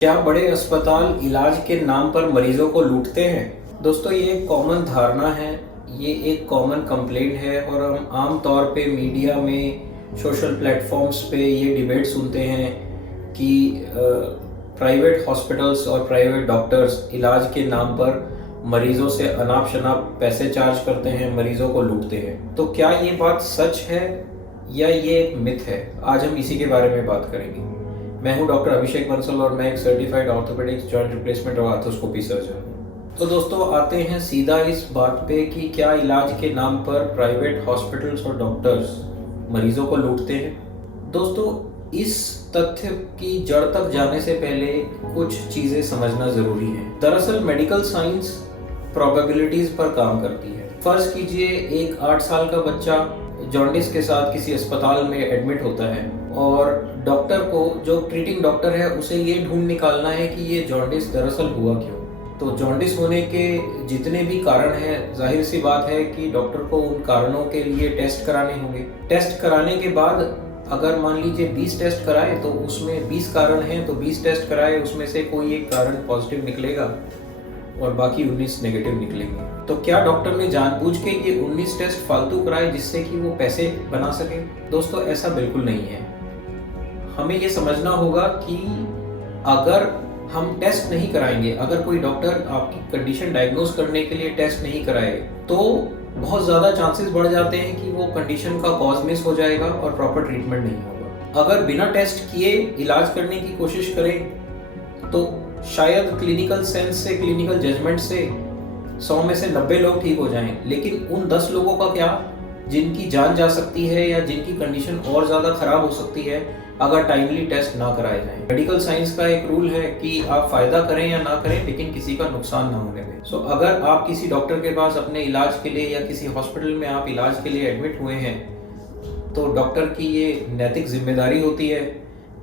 क्या बड़े अस्पताल इलाज के नाम पर मरीजों को लूटते हैं? दोस्तों, ये एक कॉमन धारणा है, ये एक कॉमन कंप्लेंट है और हम आम तौर पे मीडिया में, सोशल प्लेटफॉर्म्स पे ये डिबेट सुनते हैं कि प्राइवेट हॉस्पिटल्स और प्राइवेट डॉक्टर्स इलाज के नाम पर मरीजों से अनाप शनाप पैसे चार्ज करते हैं, मरीजों को लूटते हैं। तो क्या ये बात सच है या ये एक मिथ है? आज हम इसी के बारे में बात करेंगे। मैं हूं डॉक्टर अभिषेक बंसल और मैं एक सर्टिफाइड ऑर्थोपेडिक्स जॉइंट रिप्लेसमेंट और आर्थोस्कोपी सर्जन हूं। तो दोस्तों, आते हैं सीधा इस बात पे कि क्या इलाज के नाम पर प्राइवेट हॉस्पिटल्स और डॉक्टर्स मरीजों को लूटते हैं। दोस्तों, इस तथ्य की जड़ तक जाने से पहले कुछ चीजें समझना जरूरी है। दरअसल मेडिकल साइंस प्रोबेबिलिटीज पर काम करती है। फर्ज कीजिए एक 8 साल का बच्चा जॉन्डिस के साथ किसी अस्पताल में एडमिट होता है और डॉक्टर को, जो ट्रीटिंग डॉक्टर है, उसे ये ढूंढ निकालना है कि ये जॉन्डिस दरअसल हुआ क्यों। तो जॉन्डिस होने के जितने भी कारण हैं, जाहिर सी बात है कि डॉक्टर को उन कारणों के लिए टेस्ट कराने होंगे। टेस्ट कराने के बाद अगर मान लीजिए 20 टेस्ट कराए तो उसमें 20 कारण हैं, तो 20 टेस्ट कराए, उसमें से कोई एक कारण पॉजिटिव निकलेगा और बाकी 19 नेगेटिव निकलेंगे। तो क्या डॉक्टर ने जानबूझ के ये 19 टेस्ट फालतू कराए जिससे कि वो पैसे बना सके? दोस्तों, ऐसा बिल्कुल नहीं है। हमें ये समझना होगा कि अगर हम टेस्ट नहीं कराएंगे, अगर कोई डॉक्टर आपकी कंडीशन डायग्नोज करने के लिए टेस्ट नहीं कराए, तो बहुत ज़्यादा चांसेस बढ़ जाते हैं कि वो कंडीशन का कॉज मिस हो जाएगा और प्रॉपर ट्रीटमेंट नहीं होगा। अगर बिना टेस्ट किए इलाज करने की कोशिश करें तो शायद क्लिनिकल सेंस से, क्लिनिकल जजमेंट से 100 में से 90 लोग ठीक हो जाएं, लेकिन उन 10 लोगों का क्या जिनकी जान जा सकती है या जिनकी कंडीशन और ज़्यादा खराब हो सकती है अगर टाइमली टेस्ट ना कराए जाएं। मेडिकल साइंस का एक रूल है कि आप फायदा करें या ना करें, लेकिन किसी का नुकसान ना होने दें। सो अगर आप किसी डॉक्टर के पास अपने इलाज के लिए या किसी हॉस्पिटल में आप इलाज के लिए एडमिट हुए हैं, तो डॉक्टर की ये नैतिक जिम्मेदारी होती है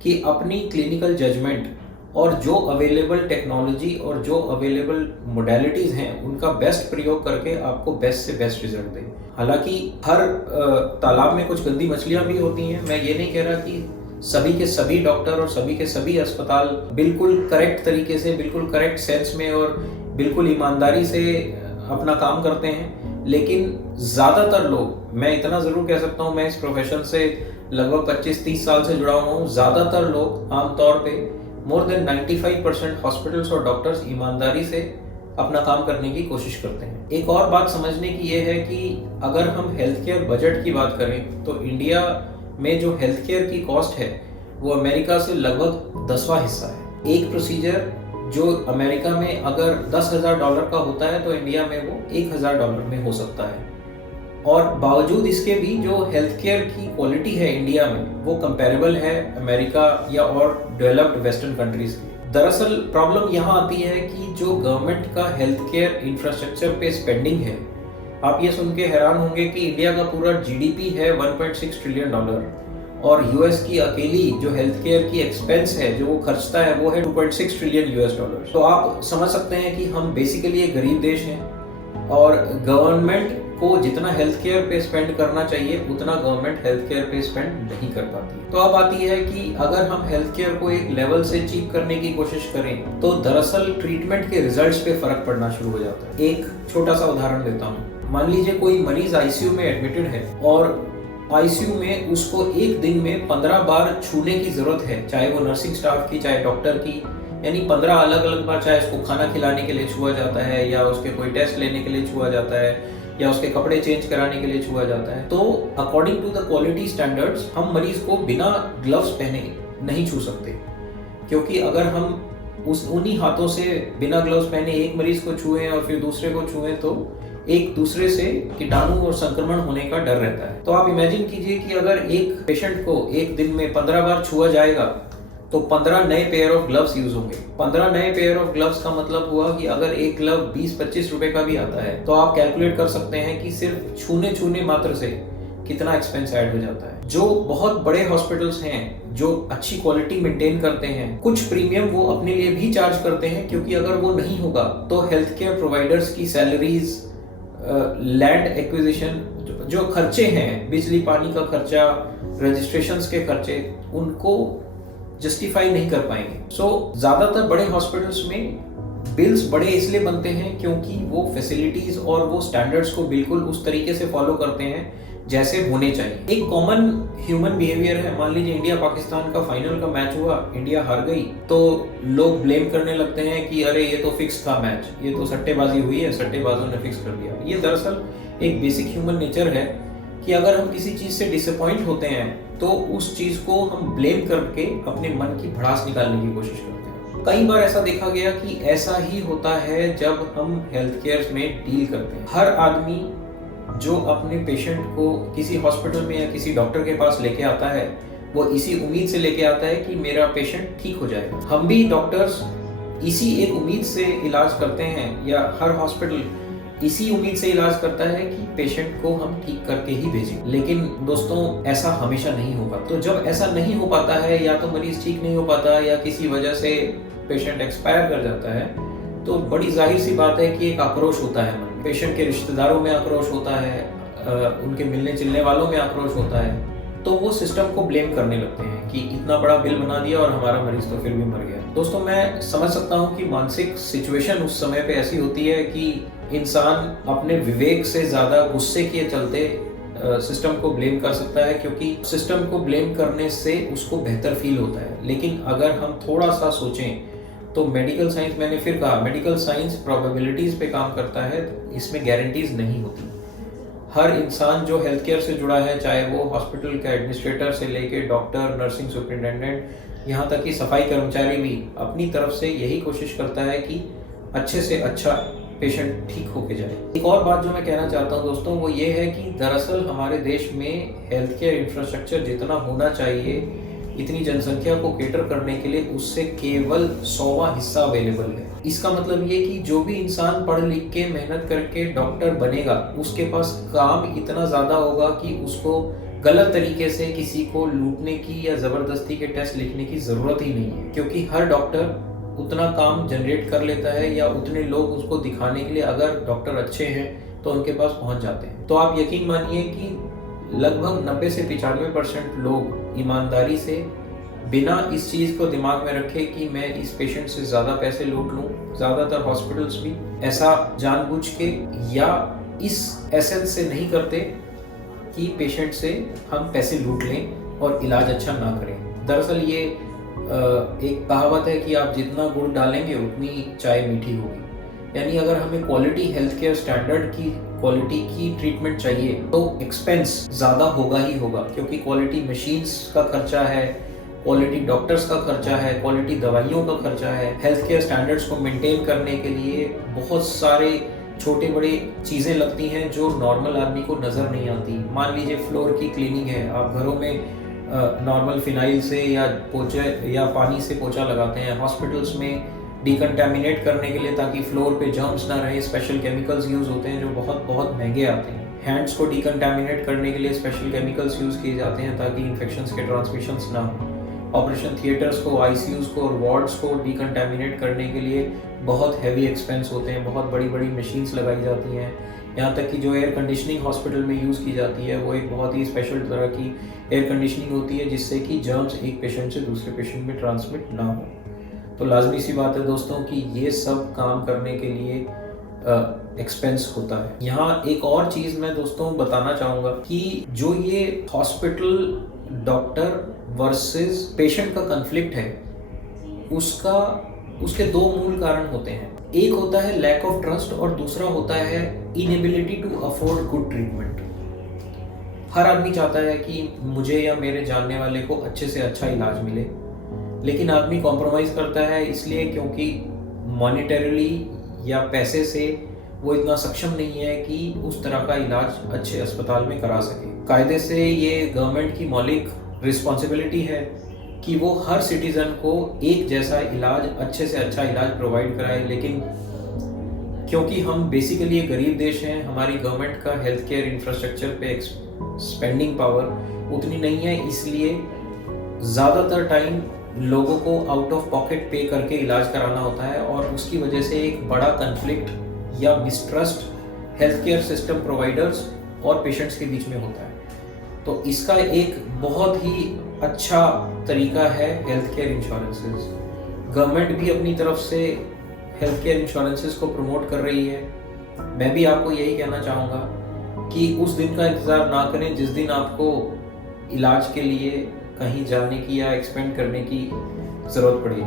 कि अपनी क्लिनिकल जजमेंट और जो अवेलेबल टेक्नोलॉजी और जो अवेलेबल मोडेलिटीज़ हैं उनका बेस्ट प्रयोग करके आपको बेस्ट से बेस्ट रिजल्ट दें। हालांकि हर तालाब में कुछ गंदी मछलियां भी होती हैं। मैं ये नहीं कह रहा कि सभी के सभी डॉक्टर और सभी के सभी अस्पताल बिल्कुल करेक्ट तरीके से, बिल्कुल करेक्ट सेंस में और बिल्कुल ईमानदारी से अपना काम करते हैं, लेकिन ज़्यादातर लोग, मैं इतना ज़रूर कह सकता हूँ, मैं इस प्रोफेशन से लगभग 25-30 साल से जुड़ा हुआ हूँ, ज़्यादातर लोग आमतौर पे मोर देन 95% हॉस्पिटल्स और डॉक्टर्स ईमानदारी से अपना काम करने की कोशिश करते हैं। एक और बात समझने की ये है कि अगर हम हेल्थ केयर बजट की बात करें तो इंडिया में जो हेल्थ केयर की कॉस्ट है वो अमेरिका से लगभग 10वां हिस्सा है। एक प्रोसीजर जो अमेरिका में अगर $10,000 का होता है तो इंडिया में वो $1,000 में हो सकता है। और बावजूद इसके भी जो हेल्थ केयर की क्वालिटी है इंडिया में वो कंपैरेबल है अमेरिका या और डेवलप्ड वेस्टर्न कंट्रीज की। दरअसल प्रॉब्लम यहाँ आती है कि जो गवर्नमेंट का हेल्थ केयर इंफ्रास्ट्रक्चर पे स्पेंडिंग है, आप ये सुन के हैरान होंगे कि इंडिया का पूरा जीडीपी है $1.6 ट्रिलियन और यूएस की अकेली जो हेल्थ केयर की एक्सपेंस है, जो वो खर्चता है, वो है $2.6 ट्रिलियन। तो आप समझ सकते हैं कि हम बेसिकली एक गरीब देश हैं और गवर्नमेंट को जितना हेल्थ केयर पे स्पेंड करना चाहिए उतना गवर्नमेंट हेल्थ केयर पे स्पेंड नहीं कर पाती। तो अब आती है कि अगर हम हेल्थ केयर को एक लेवल से चीप करने की कोशिश करें तो दरअसल ट्रीटमेंट के रिजल्ट्स पे फर्क पड़ना शुरू हो जाता है। एक छोटा सा उदाहरण देता हूँ। मान लीजिए कोई मरीज आईसीयू में एडमिटेड है और आईसीयू में उसको एक दिन में 15 बार छूने की जरूरत है, चाहे वो नर्सिंग स्टाफ की, चाहे डॉक्टर की, यानी 15 अलग अलग बार, चाहे उसको खाना खिलाने के लिए छुआ जाता है या उसके कोई टेस्ट लेने के लिए छुआ जाता है या उसके कपड़े चेंज कराने के लिए छुआ जाता है। तो according to the quality standards हम मरीज को बिना ग्लव्स पहने नहीं छू सकते, क्योंकि अगर हम उन्हीं हाथों से बिना ग्लव्स पहने एक मरीज को छुएं और फिर दूसरे को छुएं तो एक दूसरे से कीटाणु और संक्रमण होने का डर रहता है। तो आप इमेजिन कीजिए कि अगर एक पेशेंट को एक दिन में 15 बार छुआ जाएगा तो 15 नए पेयर ऑफ ग्लव्स यूज होंगे। 15 नए पेयर ऑफ ग्लव्स का मतलब हुआ कि अगर एक ग्लव 20-25 रुपए का भी आता है तो आप कैलकुलेट कर सकते हैं कि सिर्फ छूने मात्र से कितना एक्सपेंस ऐड हो जाता है। जो बहुत बड़े हॉस्पिटल्स हैं जो अच्छी क्वालिटी मेंटेन करते हैं, कुछ प्रीमियम वो अपने लिए भी चार्ज करते हैं, क्योंकि अगर वो नहीं होगा तो हेल्थ केयर प्रोवाइडर्स की सैलरीज, लैंड एक्विजिशन, जो खर्चे हैं, बिजली पानी का खर्चा, रजिस्ट्रेशंस के खर्चे, उनको जस्टिफाई नहीं कर पाएंगे। ज़्यादातर बड़े हॉस्पिटल्स में बिल्स बड़े इसलिए बनते हैं क्योंकि वो फैसिलिटीज और वो स्टैंडर्ड्स को बिल्कुल उस तरीके से फॉलो करते हैं जैसे होने चाहिए। एक कॉमन ह्यूमन बिहेवियर है, मान लीजिए इंडिया पाकिस्तान का फाइनल का मैच हुआ, इंडिया हार गई, तो लोग ब्लेम करने लगते हैं कि अरे ये तो फिक्स था मैच, ये तो सट्टेबाजी हुई है, सट्टेबाजों ने फिक्स कर दिया। ये दरअसल एक बेसिक ह्यूमन नेचर है कि अगर हम किसी चीज से डिसअपॉइंट होते हैं तो उस चीज को हम ब्लेम करके अपने मन की भड़ास निकालने की कोशिश करते हैं। कई बार ऐसा देखा गया कि ऐसा ही होता है जब हम हेल्थ केयर में डील करते हैं। हर आदमी जो अपने पेशेंट को किसी हॉस्पिटल में या किसी डॉक्टर के पास लेके आता है, वो इसी उम्मीद से लेके आता है कि मेरा पेशेंट ठीक हो जाएगा। हम भी डॉक्टर्स इसी एक उम्मीद से इलाज करते हैं, या हर हॉस्पिटल इसी उम्मीद से इलाज करता है कि पेशेंट को हम ठीक करके ही भेजें। लेकिन दोस्तों ऐसा हमेशा नहीं होगा। तो जब ऐसा नहीं हो पाता है, या तो मरीज ठीक नहीं हो पाता या किसी वजह से पेशेंट एक्सपायर कर जाता है, तो बड़ी जाहिर सी बात है कि एक आक्रोश होता है मन में। पेशेंट के रिश्तेदारों में आक्रोश होता है, उनके मिलने जुलने वालों में आक्रोश होता है, तो वो सिस्टम को ब्लेम करने लगते हैं कि इतना बड़ा बिल बना दिया और हमारा मरीज तो फिर भी मर गया। दोस्तों मैं समझ सकता हूँ कि मानसिक सिचुएशन उस समय पे ऐसी होती है कि इंसान अपने विवेक से ज्यादा गुस्से के चलते सिस्टम को ब्लेम कर सकता है, क्योंकि सिस्टम को ब्लेम करने से उसको बेहतर फील होता है। लेकिन अगर हम थोड़ा सा सोचें तो मेडिकल साइंस, मैंने फिर कहा, मेडिकल साइंस प्रोबेबिलिटीज पे काम करता है, इसमें गारंटीज नहीं होती। हर इंसान जो हेल्थ केयर से जुड़ा है, चाहे वो हॉस्पिटल का एडमिनिस्ट्रेटर से लेके डॉक्टर, नर्सिंग सुपरिटेंडेंट, यहाँ तक कि सफाई कर्मचारी भी अपनी तरफ से यही कोशिश करता है कि अच्छे से अच्छा पेशेंट ठीक होके जाए। एक और बात जो मैं कहना चाहता हूँ दोस्तों, वो ये है कि दरअसल हमारे देश में हेल्थ केयर इंफ्रास्ट्रक्चर जितना होना चाहिए, इतनी जनसंख्या को केटर करने के लिए, उससे केवल 100वां हिस्सा अवेलेबल है। इसका मतलब ये कि जो भी इंसान पढ़ लिख के मेहनत करके डॉक्टर बनेगा, उसके पास काम इतना ज्यादा होगा कि उसको गलत तरीके से किसी को लूटने की या जबरदस्ती के टेस्ट लिखने की जरूरत ही नहीं है, क्योंकि हर डॉक्टर उतना काम जनरेट कर लेता है, या उतने लोग उसको दिखाने के लिए अगर डॉक्टर अच्छे हैं तो उनके पास पहुंच जाते हैं। तो आप यकीन मानिए कि लगभग 90 से 95% लोग ईमानदारी से, बिना इस चीज को दिमाग में रखे कि मैं इस पेशेंट से ज्यादा पैसे लूट लूं, ज्यादातर हॉस्पिटल्स भी ऐसा जानबूझ के या इस एसेंस से नहीं करते कि पेशेंट से हम पैसे लूट लें और इलाज अच्छा ना करें। दरअसल ये एक कहावत है कि आप जितना गुड़ डालेंगे उतनी चाय मीठी होगी। यानी अगर हमें क्वालिटी हेल्थ केयर स्टैंडर्ड की क्वालिटी की ट्रीटमेंट चाहिए तो एक्सपेंस ज़्यादा होगा ही होगा, क्योंकि क्वालिटी मशीन्स का खर्चा है, क्वालिटी डॉक्टर्स का खर्चा है, क्वालिटी दवाइयों का खर्चा है। हेल्थ केयर स्टैंडर्ड्स को मेंटेन करने के लिए बहुत सारे छोटे बड़े चीज़ें लगती हैं जो नॉर्मल आदमी को नज़र नहीं आती। मान लीजिए फ्लोर की क्लीनिंग है, आप घरों में नॉर्मल फिनाइल से या पोछे या पानी से पोछा लगाते हैं। हॉस्पिटल्स में डिकंटामिनेट करने के लिए, ताकि फ्लोर पे जर्म्स ना रहे, स्पेशल केमिकल्स यूज़ होते हैं जो बहुत बहुत महंगे आते हैं। हैंड्स को डिकंटामिनेट करने के लिए स्पेशल केमिकल्स यूज़ किए जाते हैं ताकि इन्फेक्शंस के ट्रांसमिशंस ना हो। ऑपरेशन थिएटर्स को, आईसीयूज को और वार्ड्स को डिकंटामिनेट करने के लिए बहुत हैवी एक्सपेंस होते हैं, बहुत बड़ी बड़ी मशीन्स लगाई जाती हैं। यहाँ तक कि जो एयर कंडीशनिंग हॉस्पिटल में यूज़ की जाती है वो एक बहुत ही स्पेशल तरह की एयर कंडीशनिंग होती है, जिससे कि जर्म्स एक पेशेंट से दूसरे पेशेंट में ट्रांसमिट ना हो। तो लाजमी सी बात है दोस्तों कि ये सब काम करने के लिए एक्सपेंस होता है। यहाँ एक और चीज़ मैं दोस्तों बताना चाहूँगा कि जो ये हॉस्पिटल डॉक्टर वर्सेस पेशेंट का कन्फ्लिक्ट है, उसके दो मूल कारण होते हैं। एक होता है लैक ऑफ ट्रस्ट और दूसरा होता है inability to afford good treatment. हर आदमी चाहता है कि मुझे या मेरे जानने वाले को अच्छे से अच्छा इलाज मिले, लेकिन आदमी कॉम्प्रोमाइज़ करता है इसलिए क्योंकि मॉनिटरीली या पैसे से वो इतना सक्षम नहीं है कि उस तरह का इलाज अच्छे अस्पताल में करा सके। कायदे से ये गवर्नमेंट की मौलिक रिस्पॉन्सिबिलिटी है कि वो हर सिटीजन को एक जैसा इलाज, अच्छे से अच्छा इलाज प्रोवाइड कराए, लेकिन क्योंकि हम बेसिकली एक गरीब देश हैं, हमारी गवर्नमेंट का हेल्थ केयर इंफ्रास्ट्रक्चर पे स्पेंडिंग पावर उतनी नहीं है, इसलिए ज़्यादातर टाइम लोगों को आउट ऑफ पॉकेट पे करके इलाज कराना होता है, और उसकी वजह से एक बड़ा कन्फ्लिक्ट या mistrust health care system providers और पेशेंट्स के बीच में होता है। तो इसका एक बहुत ही अच्छा तरीका है हेल्थ केयर इंश्योरेंसेस। गवर्नमेंट भी अपनी तरफ से हेल्थ केयर इंश्योरेंसेस को प्रमोट कर रही है। मैं भी आपको यही कहना चाहूँगा कि उस दिन का इंतज़ार ना करें जिस दिन आपको इलाज के लिए कहीं जाने की या एक्सपेंड करने की ज़रूरत पड़ेगी।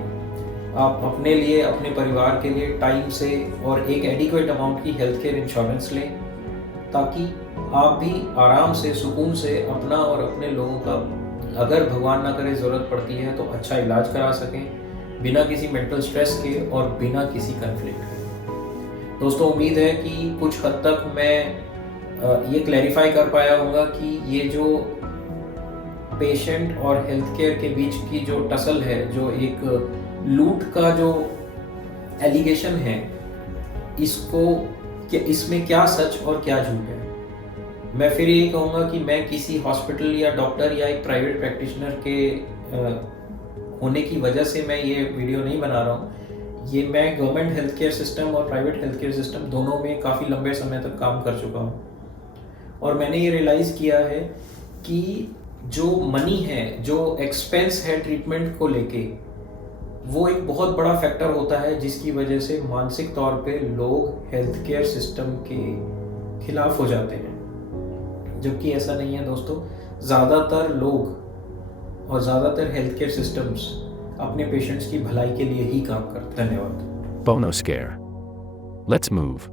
आप अपने लिए, अपने परिवार के लिए टाइम से और एक एडिक्वेट अमाउंट की हेल्थ केयर इंश्योरेंस लें, ताकि आप भी आराम से, सुकून से अपना और अपने लोगों का, अगर भगवान ना करे ज़रूरत पड़ती है तो अच्छा इलाज करा सकें, बिना किसी मेंटल स्ट्रेस के और बिना किसी कन्फ्लिक्ट के। दोस्तों, उम्मीद है कि कुछ हद तक मैं ये क्लैरिफाई कर पाया होगा कि ये जो पेशेंट और हेल्थ केयर के बीच की जो टसल है, जो एक लूट का जो एलिगेशन है, इसमें क्या सच और क्या झूठ है। मैं फिर यही कहूँगा कि मैं किसी हॉस्पिटल या डॉक्टर या एक प्राइवेट प्रैक्टिशनर के होने की वजह से मैं ये वीडियो नहीं बना रहा हूँ। ये मैं गवर्नमेंट हेल्थ केयर सिस्टम और प्राइवेट हेल्थ केयर सिस्टम दोनों में काफ़ी लंबे समय तक काम कर चुका हूँ, और मैंने ये रियलाइज़ किया है कि जो मनी है, जो एक्सपेंस है ट्रीटमेंट को लेके, वो एक बहुत बड़ा फैक्टर होता है जिसकी वजह से मानसिक तौर पे लोग हेल्थ केयर सिस्टम के खिलाफ हो जाते हैं, जबकि ऐसा नहीं है दोस्तों। ज़्यादातर लोग और ज़्यादातर हेल्थ केयर सिस्टम्स अपने पेशेंट्स की भलाई के लिए ही काम करते हैं। धन्यवाद। Bonoscare. Let's move.